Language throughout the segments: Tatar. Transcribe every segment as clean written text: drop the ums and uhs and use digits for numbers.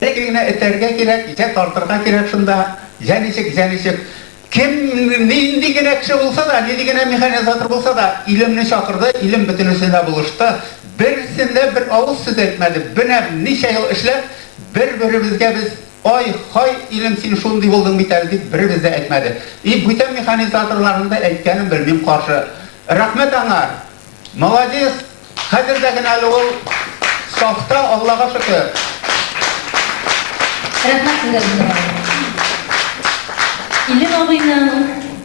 Tekine eterge gerek, ite tartırga gerek şunda, janişik. Kim neyindi gerekçe olsa da, ne digene mekanizatör olsa da ilimni şakırdı, ilim bütünüsüne buluştu. Birisinde bir avuz söz etmedi. Binem neçe yıl işler, birbirimize biz ay hay ilim sen şunday buldun biter deyip birimize etmedi. Bütün mekanizatörlarında etkenim bilmem karşı. Rahmet anar. Maladiz. Hazırdaki ol safta Allah'a şükür. Rahmet sizler. İlim ağıyla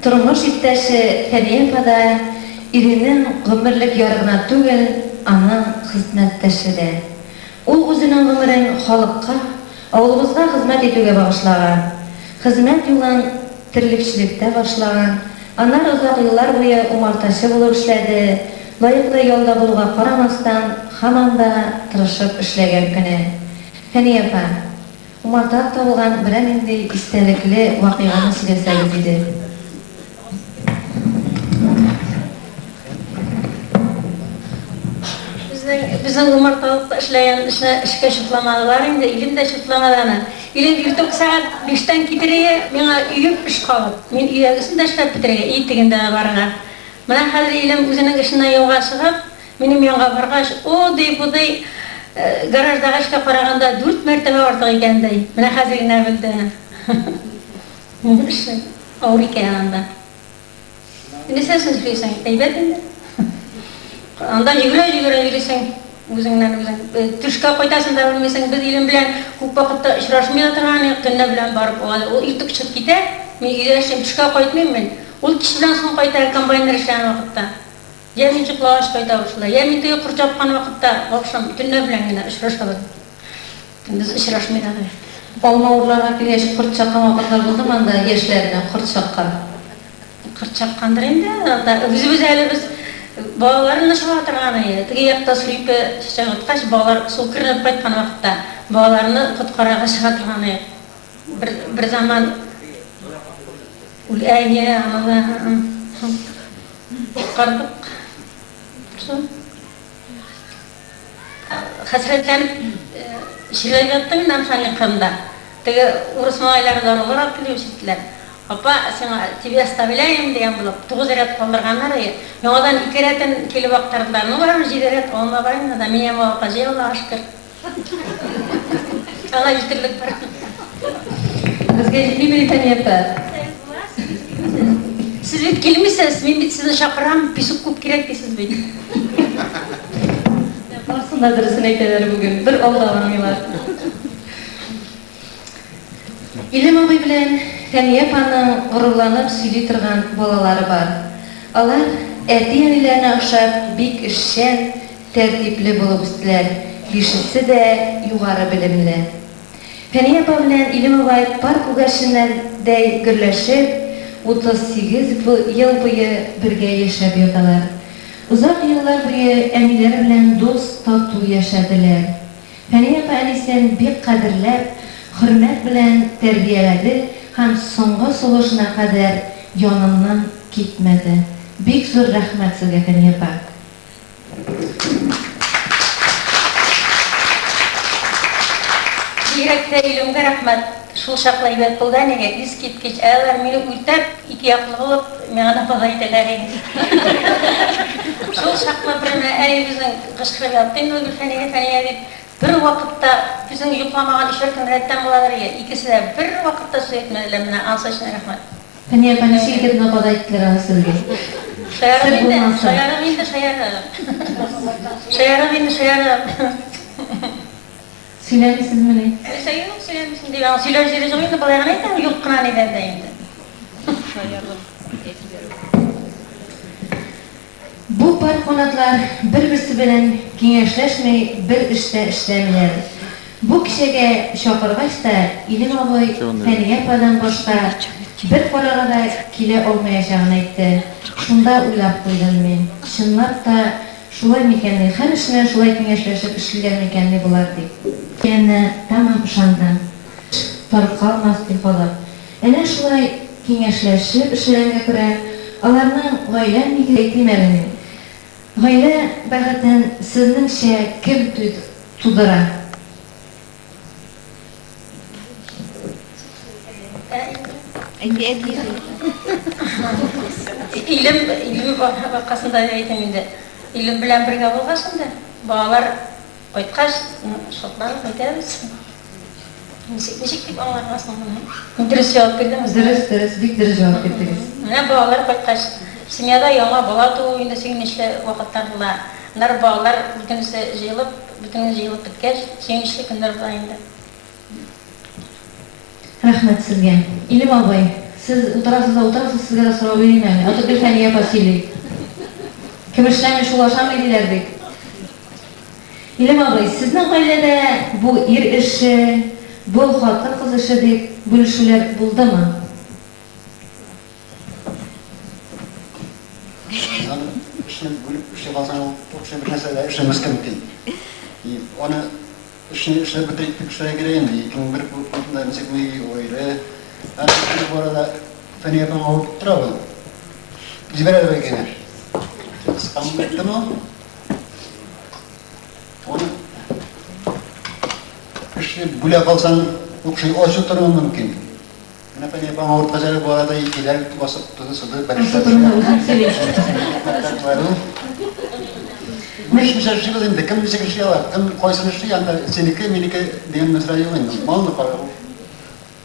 turmuş ittəşi Fəniyepada irinin gümürlük yargına tügel ana hizmetteşi. O özünün gümürün xalıqqa, ağılımızga hizmet etüge bağışlagan, hizmet yulan tirlikçilikte başlagan, anar uzak yıllar boyu umartaşı bulup işledi, layıklı yolda buluğa qaramasdan hamanda tırışıp işlegen kini. Fəniyepa, umartaq tabılgan biren indi istelikli vakiganı silesayız idi. Bizim umartalıkta işleyen işe şıplamalılar indi, ilim de şıplamalarına. İlim 1-9 saat 5'ten gitireye, bana üyüp iş kalıp, men üyegisini de işlep bitireye, eğitiginde barına. Bana hazır ilim özünün işinden yolga çıkıp, benim yolga bargaç, o dey bu dey, garajdaga işe qaraganda 4 mertebe artıq ekendey. Bana hazır ne bildi. Ağır ikeyanında. Ne sensin söyleysen, eybet indi. Anda yürüre yürüsen, özünden Türkçe koytasın da bilmesen, biz ilim bilen көп vakitte işraşmaya тұрған, tünne bilen barıp oğadı. O iltik çıkıp gider, men ilerişen Türkçe koytmayayım ben. O kişiden son koytar, kombayner işleyen vakitte. Yemin çıplağış koyta uçlar, yemin tüyü kurçapkan vakitte, akşam tünne bilen gider, işraşalım. Biz işraşmaya da. Olma uğurlarına kileşip kurçakkan vakitler buldum anda yeşlerine kurçakkan. Kurçakkandır indi, biz öyle biz bağların nasıl hatırlanıyor? Tigi yakta sürüyüp çıkacak, bağlar su kırınıp kaytkan vakitte bağlarını kutkarağa hatırlanıyor. Bir zaman Ul'ayye anada kardık. Hasretlenip şiraylattım namşanlık kımda. Tigi urusma aylardan olarak gidiyor şirtler. Apa, sana TV stabilayım diyen bulup, 9 eret kaldırganlar ya. Ben odan 2 eretin keli vaktarlarını var mı? 7 eret olma barayım da, meyem o kacıya Allah'a şükür. Allah yitirlik var. Bizge ciddi bir Fəniyepa. Siz bit gelmişsiniz, ben bit sizi şakıram, pisuk kup gerek deysiz bit. Aslında dırısını eyteleri bugün, bir Allah'ın var. İlim ağabey bilen Fəniyepa'nın gururlanıp söyley turgan bolaları var. Alar erdi yenilerine uşap bik işşen, tertipli bulup üstüler. Beşisi de yugarı bilimli. Fəniyepa bilen ilim ağabey park ugaşınlarda gürleşip 38 yıl boyu birge yaşap yurdalar. Uzak yıllar boyu emileri bilen dost tatlı yaşadılar. Fəniyepa anisen bek kadirlep, hürmet bilen terbiyeledi, hem songa soluşuna kadar yanından gitmedi. Bek zor rahmet sizge Fəniyepa. Direkte ilimge rahmet, şul şakla ibet buldan ege, iz gitkiç ağlar meni uytap, 2 yaklı olup, meğana bagayteler ege. Şul şakla birine elimizin kışkırıp yaptığın o bir Fəniye deyip, bir vakitte bizim yuklamagan işlerken redden bulalar ege, ikisi de bir vakitte su etmediler mene, ansayışına rahmet. Fəniyepa ne şirketine bagayteler anı sizge? Şayarım indi. Söyler misiniz mi ne? Söyler misin diye, ben söyler zoyunda balayana eten, yok kınan eder deyindi. Bu parkonatlar bir-birisi bilen kengeşleşmey bir işte işlemiler. Bu kişiye şakırgaç da ilim ağabey Fəniyepa'dan başka bir korağa da kile olmayacağını etti. Şunda uylap koydum men. Şunlap da şulay mekenli, her işine şulay kengeşleşip işliler mekenli bulardı. Yani tamam uşandan. Fark kalmaz bir kalır. Ene şulay kengeşleşip işlerine göre alarının gayle mekemelerini. Gayle bäherden sizin kim tudura? İlim vakasında eğitiminde. İlim bilen birge bolğaşında. Bağlar koytkaş, şoklarla koytarız. Nişik deyip anlarmasın bunu. Dürüst cevap verdiniz. Dürüst, bik dürüst cevap verdiniz. Mene bağlar koytkaş. Sinyada yama bala doğuyunda senin işle vakıtlarla. Nar bağlar bütünüse jıyılıp bitkəş, senin işle günler bulayında. Rahmet sizge. İlim abay, siz oturasız sizge de soru vereyim yani. Atatürk Feniye Basili. Kim işlemiş ulaşan edilerdik. İlim abay, sizin ailede bu ir işi, bu hatır kız işi deyip bölüşüler buldu mu? İşte işte bazen o şey bir mesela işte mümkün değil. Onu işte bir şeye gireyim diye kim bir bundan çıkmayı öyle. Yani bu arada feni yapan oturalım. Cibere de gelir. Sıkam bitti mi? Onu işte bula kalsan bu şey oturtmam mümkün. Ne feni yapan ortacağı bu arada iler basıp tutusu da Oturma uzun söyleyeyim. Müş bir şey dedim de kim bir şey var. Kim koysun işte yani senike minike diyen mesela yok indi. Mal mı koyuyor?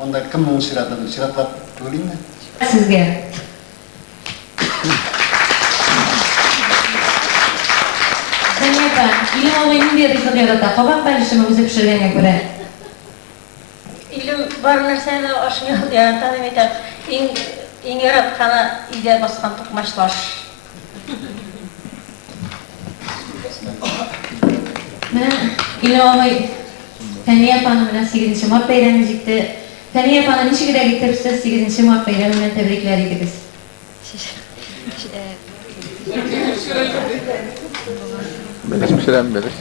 Onda kim onun siratlar tuğlayım mı? Sizge. Sen yapan, ilim abayının bir rizal yarata, kabak belişimi bize pişirgene göre. İlim var nersene aşıyor yaratan emeter. İn yaratkana ide baskan tukmaşlar. Mene ilim abay, Feni yapanı bilen 8. Mart beyramizikti. Feni yapanı nişi gire getirse 8. Mart beyramından tebrikler ediniz. Beliş selam beliş.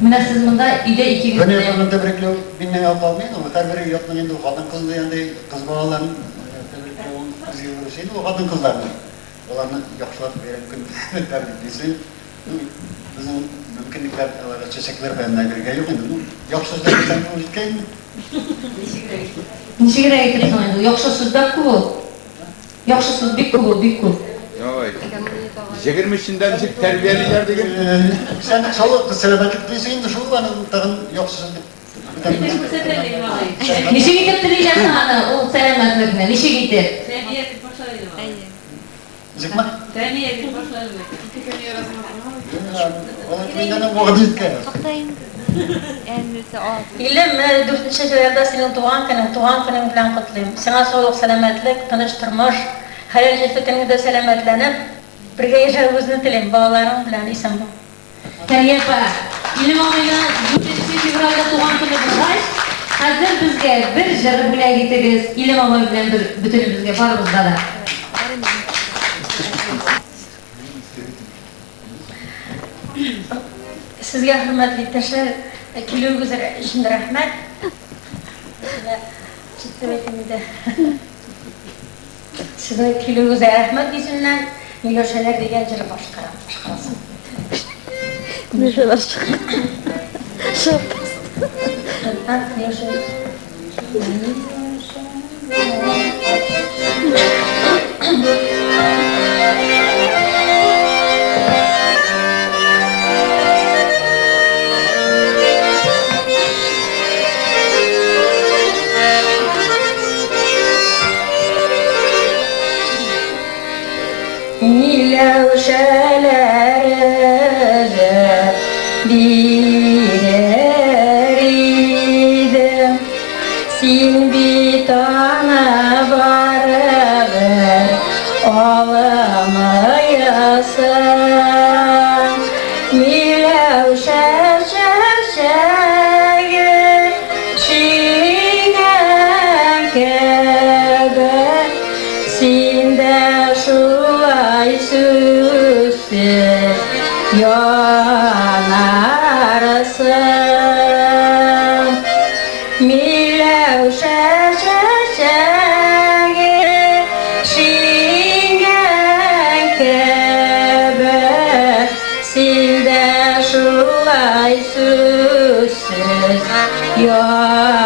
Mene siz bunda ide 2 gün. Feni yapanın tebrikliyor binne yapalmayın ama her biri yapmayın indi. O kadın kızı yani kız bağların tebrikliyor şeydi o kadın kızlarını. Olanı yakışıklı veren tebriklisin. Bizim mümkünlikler, çeşitler benimle birlikte yok indi. Yoksa sen bunu ilkeyin mi? Nişi gire getirsin oydu. Yoksa siz bek kubu. Yoksa siz bik kubu. Yoy. Jigirmişinden çık terbiyeliler degen. Sen sağlık selametlik değilsin de şu an tağın yoksa Nişi getirtiriyle sana o selametlikine. Nişi getir. Zikma? Vallahi bu hadis ki. İlim 4. şehirde senin doğan günün bilen kutlayayım. Sana sağlık, selametlik, tanıştırmış, hayal cefetini de selametlenip, birge yaşarımızını tileyim, bağlarım bilen isem bu. Teriyapa, ilim abayla 4. fevralda doğan günü bulay. Hazır bizge bir jırı bile getiririz. İlim abay bilen bir bütünümüzge barımızda da. Sizge hürmetli teşer, kilü güzel şimdi rahmet. Ciddi betimde. Size kilü güzel rahmet yüzünden milyoşeler diye jırı başkarasın. Milyoşeler çıkıyor. Milyoşeler. Milyoşeler birer idim. Sin bir tane beraber olamayasın. Milyoşer çerçeği şingen kebe sinde şulay süssüz yanarsın. Milyoşer çerçeği şingen kebe sinde şulay süssüz yanarsın.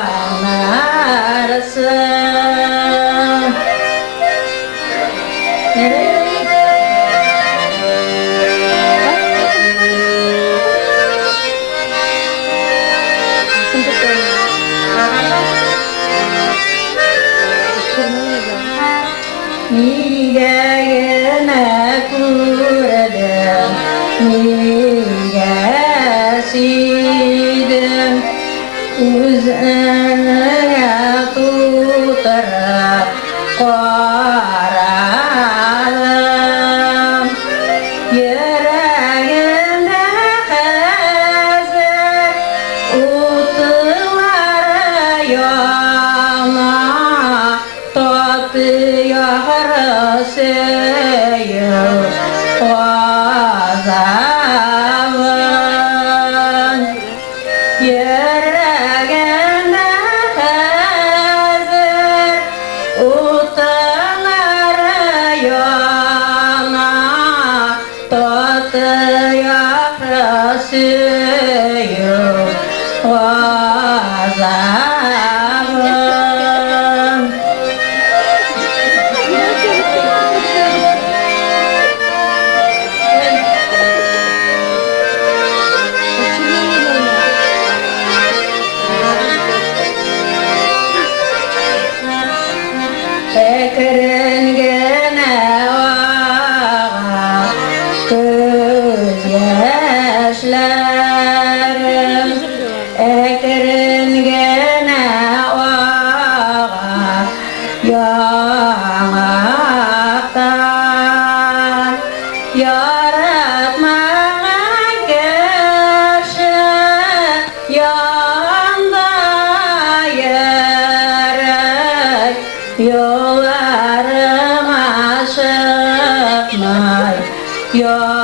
Giydim üzerine tutarak koyarım. Yüreğimde hazır utları yana tatıyor suyu azabın. Yüreğimde hazır utları yana tatıyor suyu azabın. Ekrengene vağa göz yaşlarım. Ekrengene vağa yanaktan yaratmayan kişi yanda yürek yollarıma çıkmay yaratan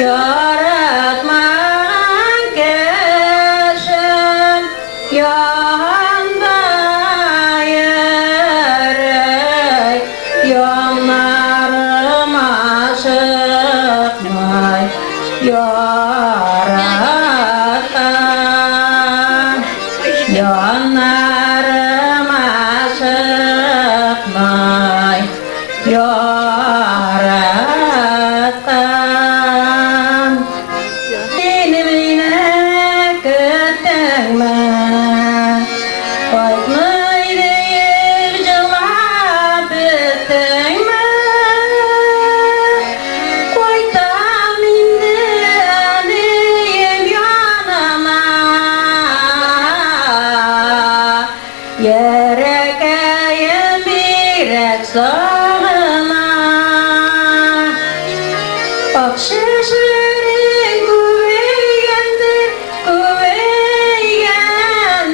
yaratmayan kişi yanda yürek yollarıma çıkmay yaratan yanlarıma çıkmay yaratan. Beni kütüme koymayı deyip cevap etme. Koytam indi aneyim yanıma. Yüreğim birek sağına. Akşeşlerin kuveyyendir,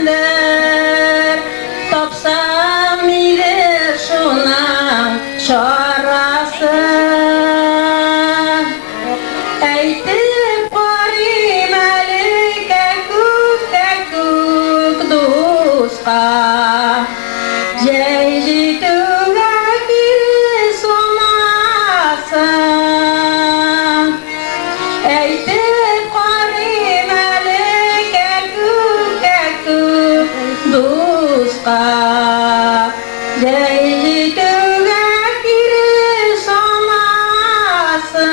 kuveyyendir. Tapsam ile şuna şarası. Eytip korim eli kekuk dusqa. Jeyji tuga kiri sonasın. Eytip korim eli kekuk dusqa. Jeyji tuga kiri sonasın.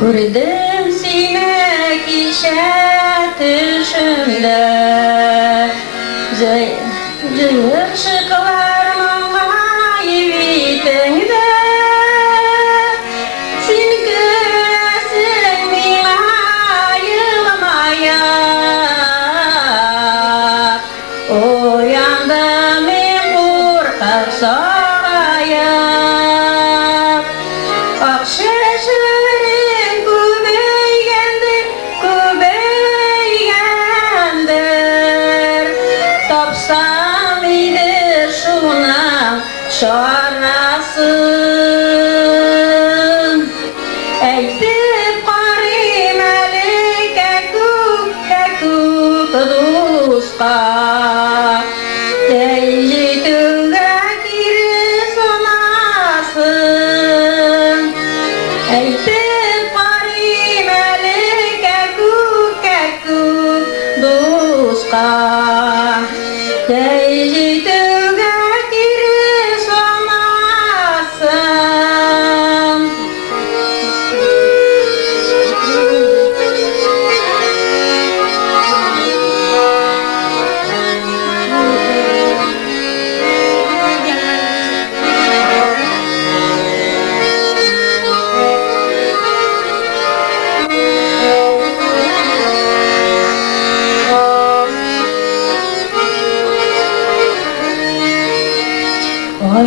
Gördüm seni kişe düşümde. Cıyır şıklar mamayı bitende. Sen göresin bana yılmaya. Uyandım ben korkak sağaya. Akşeşlerin kuveyyendir, kuveyyendir.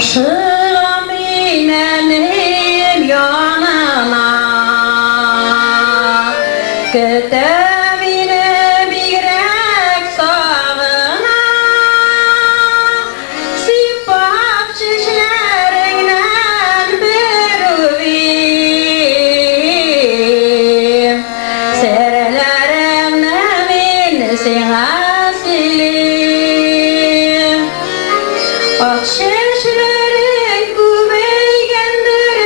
Aşığım inenin yanına, kütüğümünü bigrek sağına, sipap çişlerinden bir uviyim, serelerimle min sihasiliyim. Akşeşlerin kubeygendir,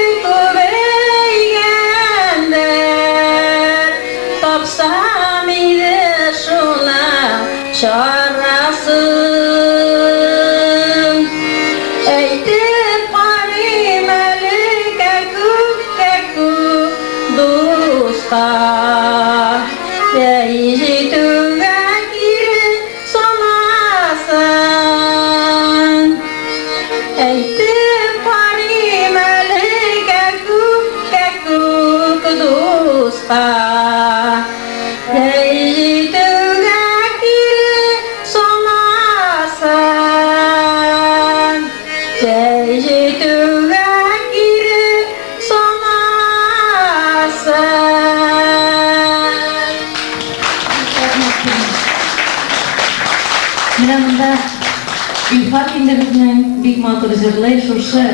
tapsam idi şuna çarasın. Eytip qarim keku dusta, yeyituga girin sonasın. Eytip qarim keku dusta, yeyituga girin sonasın. Yeyituga girin sonasın. Менә монда Илфат инде безнең бик матур җырлый шушы.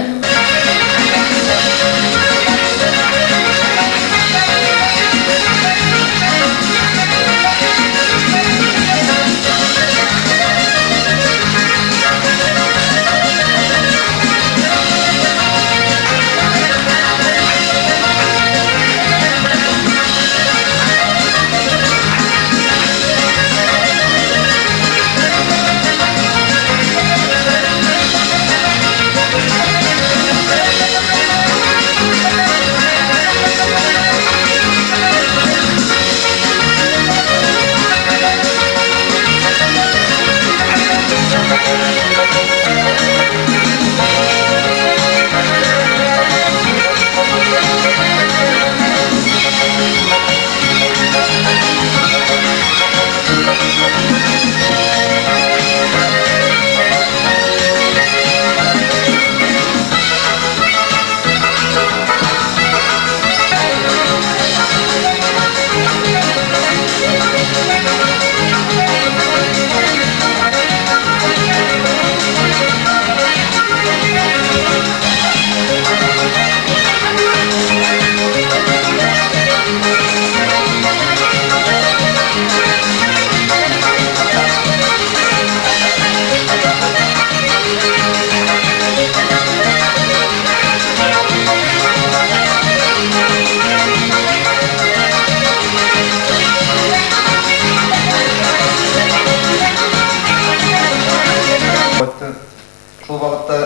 Шул вакытта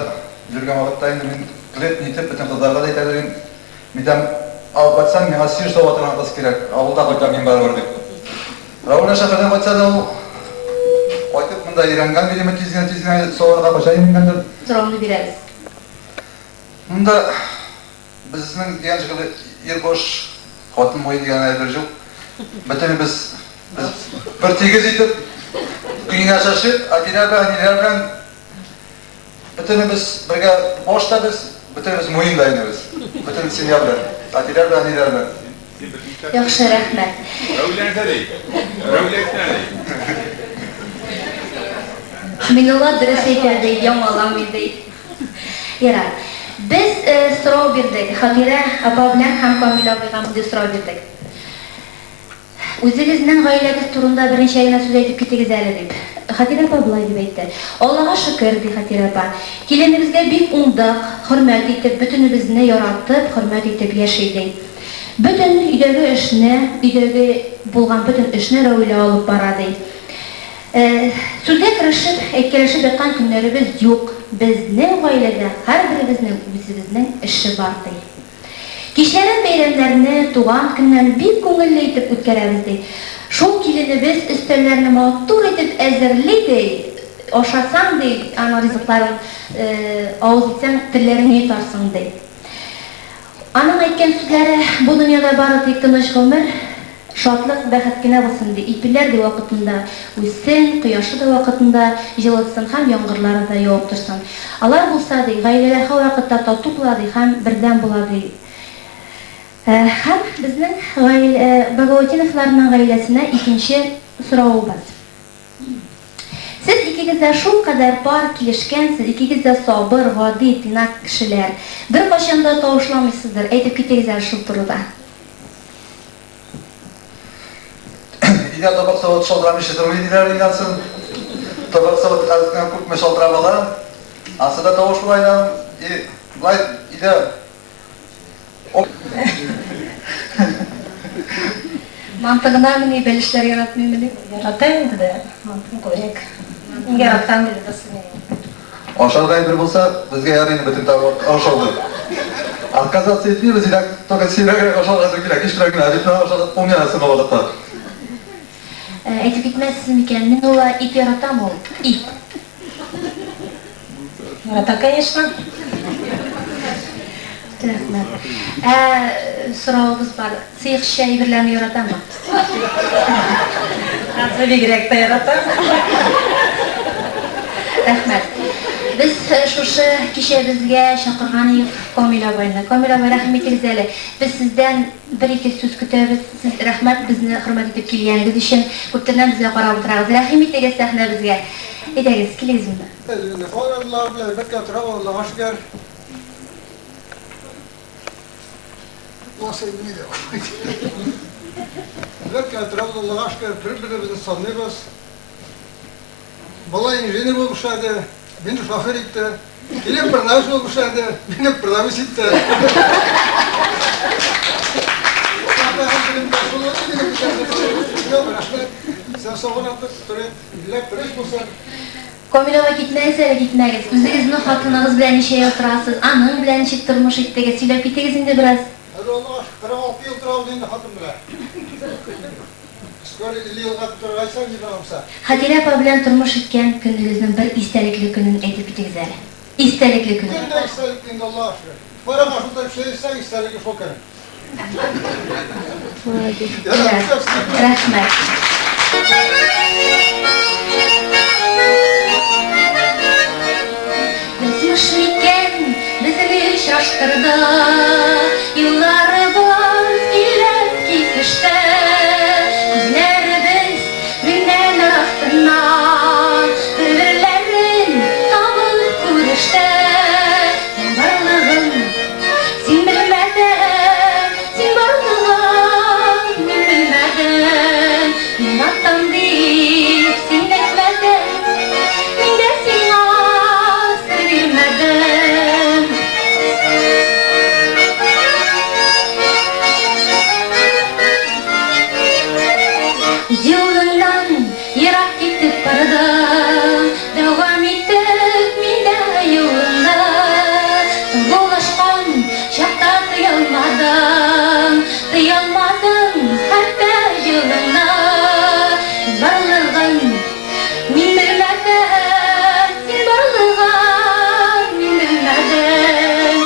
жүргән вакытта инде мин клет нитеп бөтен кызларга да әйтәләр, мидәм алып кайтсам, миңа сир сау атырган кыз кирәк, авылда кайтам мин барыбер дип. Рауна шәһәрдән кайтса да ул кайтып монда өйрәнгән билеме тизгенә саварга кача ингәндер. Соравны бирәбез. Монда безнең дигән шикелле ир бош, хатын мой дигән әйбер юк. Бөтенебез бер тигез итеп көйгә шашып, әтиләр белән Бөтенебез бергә баштабыз, бөтенебез муенда инебез. Бөтен семья белән, әтиләр белән, әниләр белән. Яхшы, рәхмәт. Минулла дөрес әйтәде, яңалам инде. Ярар. Без сорау бирдек. Хатира апа белән һәм Камил абыйга мондый сорау бирдек. Үзегезнең гаиләгез турында берничә генә сүз әйтеп китегез әле дип. Хатира апа булай дип әйтте. Аллага шөкер ди Хатира апа. Киленебезгә бик уңдык, хөрмәт итеп, бөтенебезне яратып, хөрмәт итеп яши. Бөтен өйдәге эшне, өйдәге булган бөтен эшне Рәүлә алып бара ди. Сүзгә керешеп, әйткәләшеп яткан көннәребез юк. Безнең гаиләдә һәрберебезнең үзебезнең эше бар ди. Кичләрен, бәйрәмнәрне, туган көннәрне бик күңелле итеп үткәрәбез ди. Шул киленебез өстәлләрне матур итеп әзерли ди. Ашасаң ди, аны ризыкларын авыз итсәң, телләреңне йотарсың ди. Аның әйткән сүзләре бу дөньяда бары тик тыныч гомер, шатлык, бәхет кенә булсын ди. Ипиләр дә вакытында үссен, кояшы да вакытында җылытсын һәм яңгырлары да явып торсын. Алар булса ди, гаиләләр һәр вакытта тату була ди һәм бердәм була ди. Һәм безнең Багаутиновларның гаиләсенә икенче соравыбыз. Siz ikiniz de şul kadar par kilişkensiniz, ikiniz de sabır, gadi, tinak kişiler. Bir kaşında tavuşlamışsızdır, eytip gittiğinizler şul turuda. İdeal tabak savat şaldıramış yatırmayı diler inansın. Tabak savat azından kurtma şaldıramalar. Aslında tavuşlayla, ideal. Mantığına mı belişler yaratmayı mı? Yaratayım dedi. Mantığını koyacak. Yaratan dedi nasıl Aşağıda bir bulsa bizge yarayın bütün tabak aşağıda. Отказаться от мира, зида только сильно aşağıda girer, kişiler günah edip aşağıda olmayasın ovalıklar. Eytip gitmezsiniz miken, min ola ip yaratam ol, ip. Yaratan конечно. Rahmet. Soravımız var, sıyık şişeyi birlerini yaratan mı? Nasıl bir gerek de yaratan? Rahmet. Biz şuşu kişi bizge şakırganıyız Kamila Bayna. Kamila Bay rahmetiniz eli. Biz sizden bir iki söz kütübüz. Siz rahmet bizni hürmet edip kelganligiz için köptenden bizge qarab oturağız. Rahmetiniz sahne bizge. Ederiz, kelingizmi? Oralar bilan bekka turaverlar, aşkar. Nasıl bilmiyorum. Bekka turaverlar, aşkar birbirimizni sanıyoruz. Bala injener olmuşlardı, beni şoför etti. Yine pırnavis olmuşlardı, beni pırnavis etti. Sen savunatı bilek pırış bulsan. Kamilova gitmeyse gitmeyiz. Üzerinizin hatınınız bilen işe oturasız, anın bilen işe turmuş ettiğiniz, söylep gittiğinizde biraz. Hadi Allah aşkına 46 yıl travdığında hatım bile. Skori 50 yıl hatı aysan gibi olsa. Hatire apa bilen turmuş etken gününüzün bir istelikli günün edip gittiğinizde. İstelikli günün. Günde istelikliğinde Allah aşkına. Para karşında bir şey istersen istelikli sokarım. Evet, rahmet. Bizmiş miken bizini şaştırdı. Yıllarımız ilerip gitmişti. Gözlerimiz günden arasından birbirlerin tavır kuruştu. Varlığın sen bilmedin, sen varlığın bilmedin. Minattan deyip sen etmedin, min de sen asır bilmedin. Yolundan yırak gitip baradım, devam ettik min de yolunda. Dolaşkan şakta tıyılmadım, hatta yoluna. Varlığın min bilmedin, sen varlığın min bilmedin.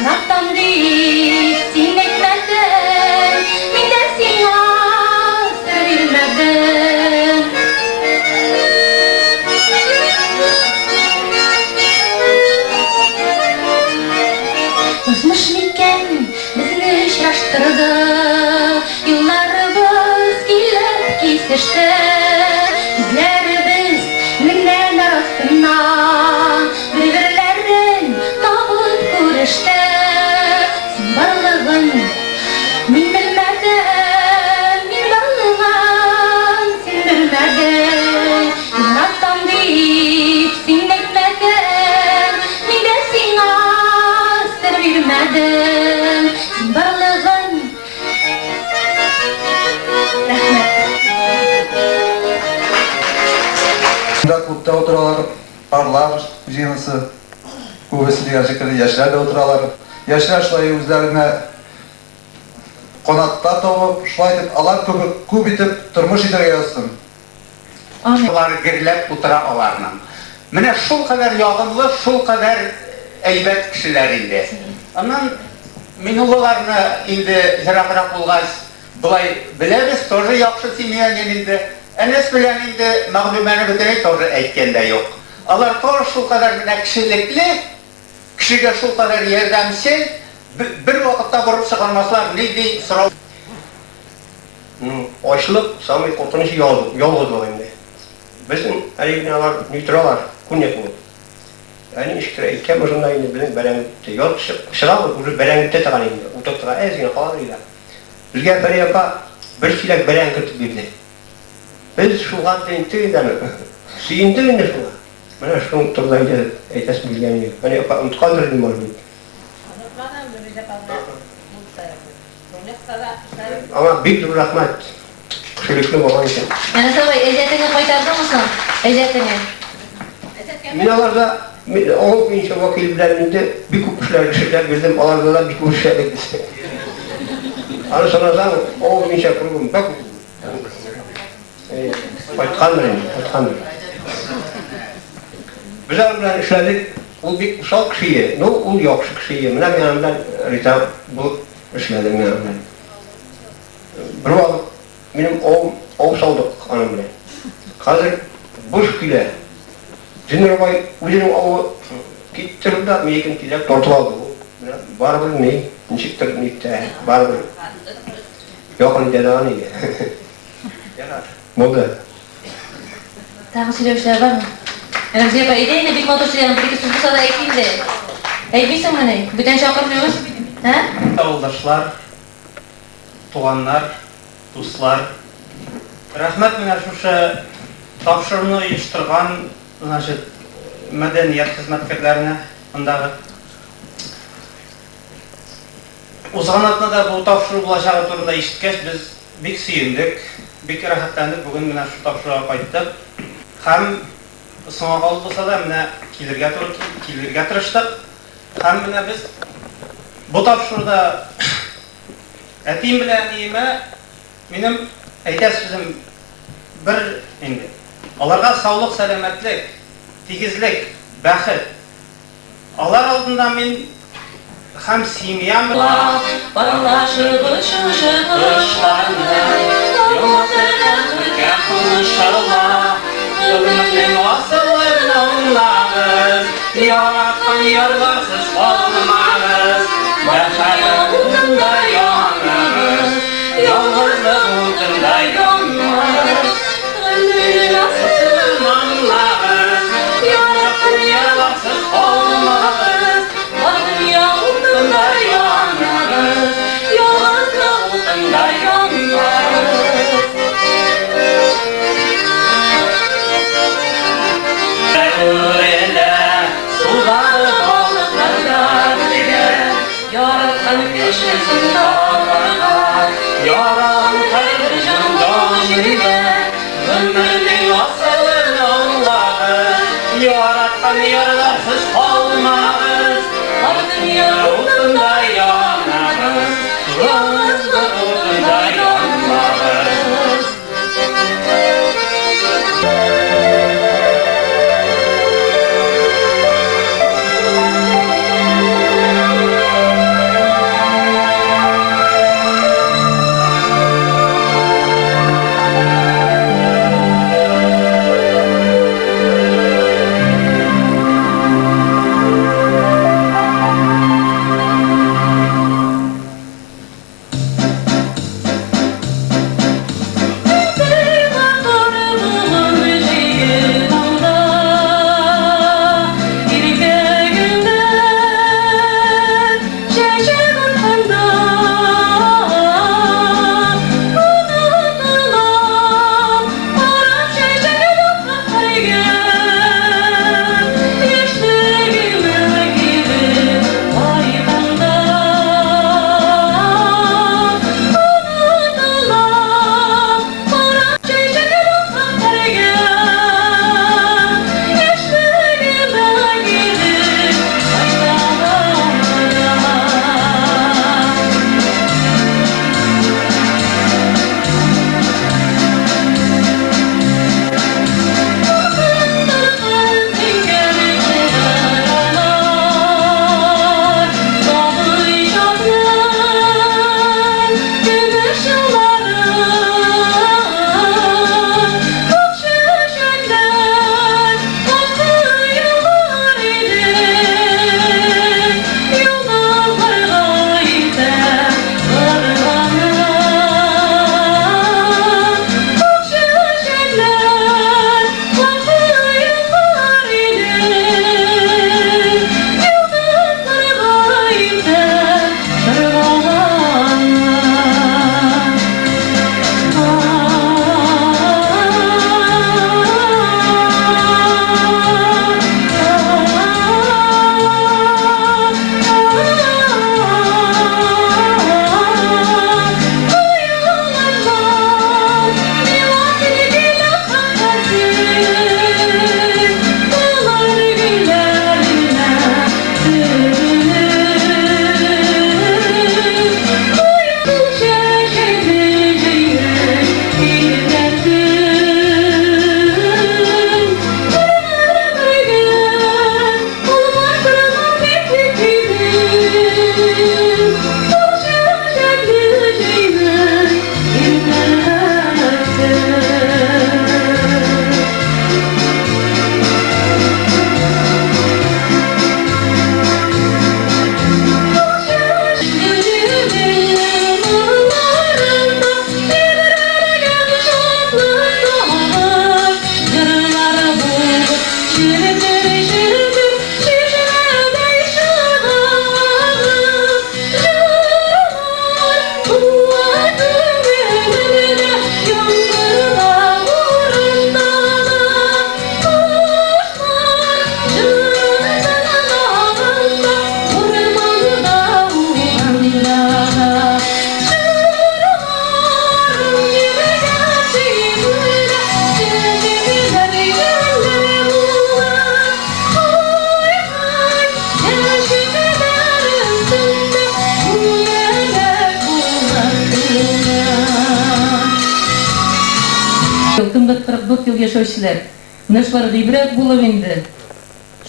Yıraktan deyip sen etmedin, min de sen asır bilmedin. Kızmış miken bizni şaştırdı. Yıllarımız gelip kesişti. Bizlerimiz günden arasından birbirlerin tavır kuruştu. Sen varlığın min bilmedin, min varlığın sen bilmedin. Yırattan deyip sen etmedin, min de sen asır bilmedin. Sen varlığın Burada klubda oturalar, arlar, jiyinisi, көбісі деген шекілді yaşlar da oturalar. Yaşlar şulay özlerine konakta topып, şulay edip, alar көп etip, turmuş ederge olsun. Şular girilip otura alarının. Mine şul kadar yağınlı, şul kadar eybet kişiler indi. Ondan minulalarını indi, ziraqıraq olğaz, Булай беләбез, тоже яхшы семьянин инде. Энес белән инде мәгълүманы бөтенләй тоже әйткәндә юк. Алар тоже шул кадәр генә кешелекле, кешегә шул кадәр ярдәмчел, бер вакытта борып чыгармаслар, нинди сорау. Ачлык самый куркыныч ялгызлык инде. Безнең алар нейтралар, күнекме. Они ишкерә икән мыжында инде белән бәрәңгетте ят чыгабыз, уже бәрәңгетте тагын инде. Утыртыга әзгә калыр. Безгә бер яка бер чиләк бәрәңгет бирде. Biz şuğa deyintiydəni, suyinti indir şuğa. Mənə şuğun turlaydı, eytəs bilgəni yok. Mənə yox, unutqandırdım onu. Ama büyük bir rahmet. Kişilikli olan için. Mana sabay, ejetini qaytardın mısın? Ejetini. Minalarda 10 bin şey vakil bileninde bir kupuşlar şeyler bildim, alarda da bir kupuş şeyler bildim. Anı sonra zaman 10 bin şey kurulum, bak. Qaytqandır. Biz bilan ishladik, u bir usal kishi, u yaxshi kishi. Mana menimdan rita bu ishladim menimdan. Bir vaqt menim ov soldik onam bilan. Hozir bo'sh kuylar. Jinniroy o'zining ovi kettirib da mekin kelib tortib oldi. Baribir ne, nechikdir nechta, baribir. Yo'qni dedani. Bo'ldi. Tag'in söyleyişler var mı? Ana bizga bir ideyni bek motor söyleyelim, bir iki söz bulsa da aytayım-da. Aytmaysan mana, бүтән чакырмыйбыз. Ha? Авылдашлар, туганнар, дуслар. Рәхмәт менә шушы тапшыруны оештырган, значит, мәдәният хезмәткәрләренә мондагы. Узган атнада бу тапшыру булачагы турында ишеткәч, без бик сөендек, бик рәхәтләндек. Бүген менә шу тапшыруга кайттык. Һәм соңга калды булса да менә килергә тырыштык. Һәм менә без бу тапшыруда әтим белән иемә минем әйтәр сүзем бер инде. Аларга саулык, сәламәтлек, тигезлек, бәхет. Алар алдында мин һәм семьям Кымдыр 44 ел яшәүчеләр. Менә шулар гыйбрәт булып инде.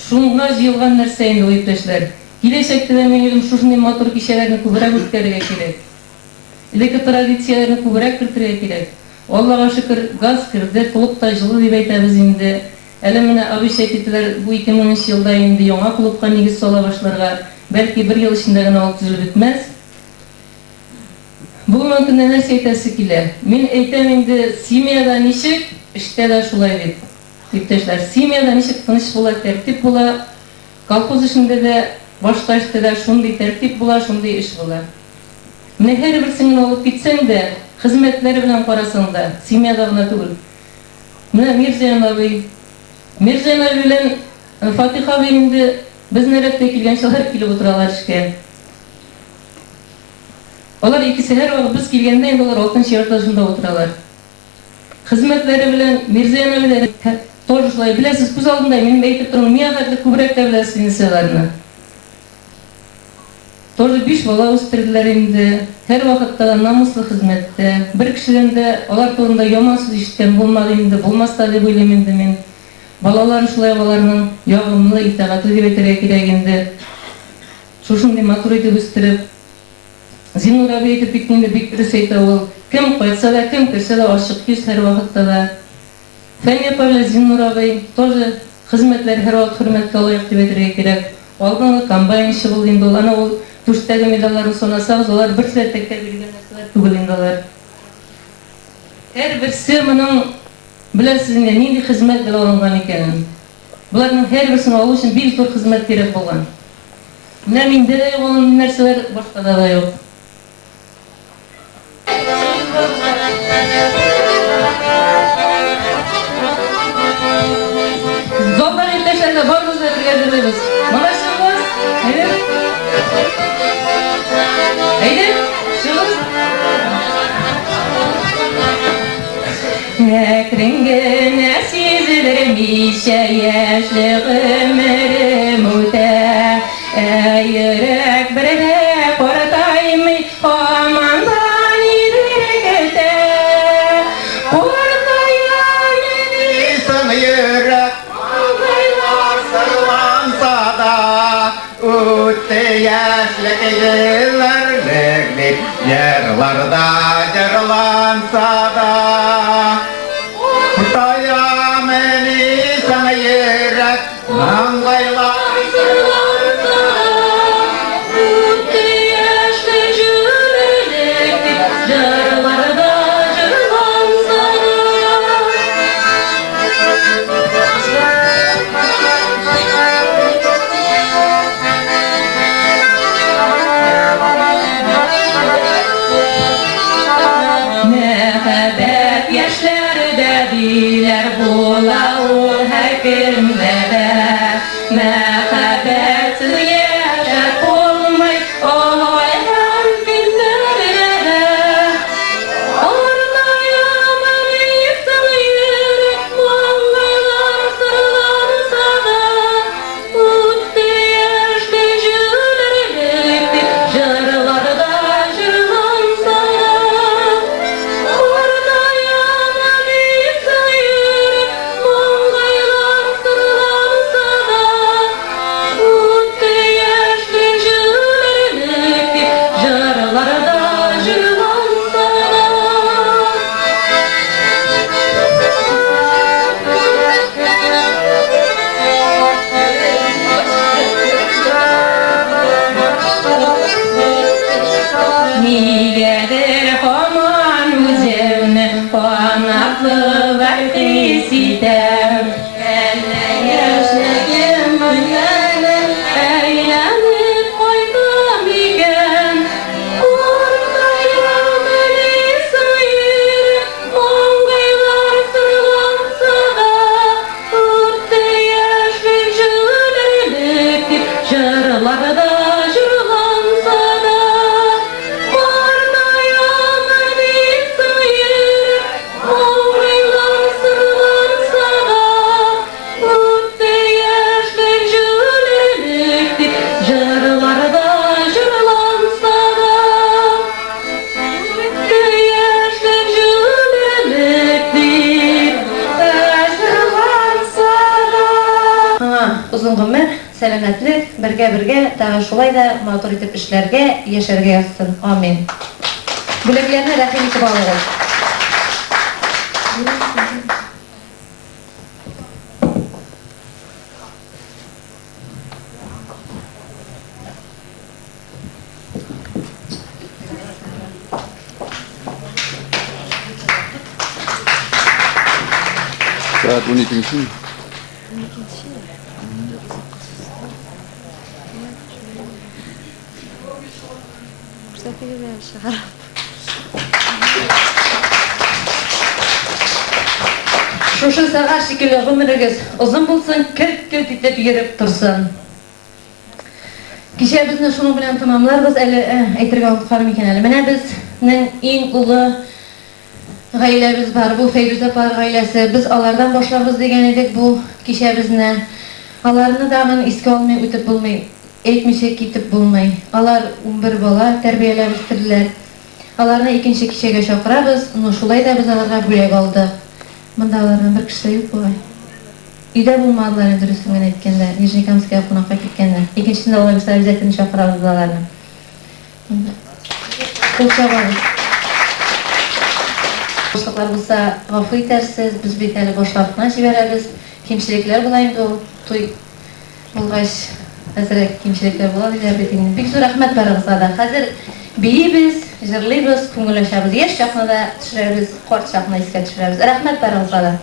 Шуңа җыелган нәрсә инде ул иптәшләр. Киләчәктә дә мин үзем шушындай матур кичәләрне күбрәк үткәрергә кирәк. Элекке традицияләрне күбрәк кертергә кирәк. Аллага шөкер, газ керде, клубта җылы дип әйтәбез инде. Әле менә обещать ителәр бу 2000 елда инде яңа клубка нигез сала башларга. Бәлки 1 ел эчендә генә ул төзелеп бетмәс. Бүгенге көндә нәрсә әйтәсе килә? Мин әйтәм инде, семьяда ничек, эштә дә шулай бит. Иптәшләр, семьяда ничек тыныч була, тәртип була, колхоз эшендә дә, башка эштә дә шундый тәртип була, шундый эш була. Менә һәрберсен алып китсәң дә, хезмәтләре белән карасаң да, семьяда гына түгел. Менә Мирзаян абый белән Фатиха абый инде безнең рәттә килгәнчеләр килеп утыралар эшкә. Алар икесе һәр вакыт без килгәндә инде алар 6нчы этажында утыралар. Хезмәтләре белән Мирзаян абый белән тоже шулай. Беләсез, күз алдында мин әйтеп торам, миңа хәтле күбрәк тә беләсез инсаларны. Тоже 5 бала үстерделәр инде. Һәр вакытта намуслы хезмәттә. Бер кешедән дә алар турында яман сүз ишеткән булмады инде, булмаста дип уйлыйм инде мин. Балалар шулай аларның ягымлы, итәгатьле дип әйтергә кирәк инде. Шушындай матур итеп үстереп, Зиннур абый әйтеп киткәндә бик дөрес әйтә ул. Кем кайтса да, кем керсә дә ачык йөз һәр вакытта да. Фәния апа белән Зиннур абый тоже хезмәтләр һәр вакыт хөрмәткә лаек дип әйтергә кирәк. Алдыңгы комбайнчы булды инде ул. Ана ул түштәге медальләрне санасагыз, алар бер сәттәккә биргән нәрсәләр түгел инде алар. Һәрберсе моның беләсез инде нинди хезмәт белән алынган икәнен. Буларның һәрберсен алу өчен бик зур хезмәт кирәк булган. Менә миндә дә юк нәрсәләр, башкада да юк. Золдан иптәшләргә барыбыз да бергә җырлыйбыз. Мына чыгыз. Әйдә, чыгыз. Әкрен-генә сизелер ничә яшьлек гомерем үтә. Йөрәк бергә картаймый, һаман иркәтә. Картайган Исән йөрәк, аңгайлар сырланса да, үтте яшьлек еллар дип, йырларда җырланса да. Картаямын исән йөрәк, бергә, тагы шулай да матур итеп эшләргә, яшәргә язсын. Амин. Бүләкләрне рәхим итеп алыгыз. Saat 12'sin. Шушы сагат шикелле гомерегез озын булсын, кирт-кирт итеп йөреп торсын. Кичә безне шуның белән тамамларбыз, әле әйтергә унытканым икән әле. Менә безнең иң улы гаиләбез бар, бу Фәйрүз апа гаиләсе. Без алардан башларбыз дигән идек бу кичә безне. Аларны да мен искә алмый үтеп булмый, әйтмичә китеп булмый. Алар 11 бала тәрбияләп үстерделәр. Аларны икенче кичәгә чакырабыз, шулай да без аларга бүләк алдык. Монда алардан бер кеше юк бугай. Өйдә булмадылар, дөресен генә әйткәндә, Нижнекамская кунакка киткәннәр. Икенчесендә алар без обязательно чакырабыз аларны. Кулчабыз. Башлыклар булса, гафу итәрсез, без бит әле башлыкны җибәрәбез. Кимчелекләр була инде ул туй булгач, әзрәк кимчелекләр була диләр бит инде. Бик зур рәхмәт барыгызга да. Хәзер биебез, җырлыйбыз, күңелләшәбез. Яшь чакны да төшерәбез, карт чакны искә төшерәбез. Рәхмәт барыгызга да.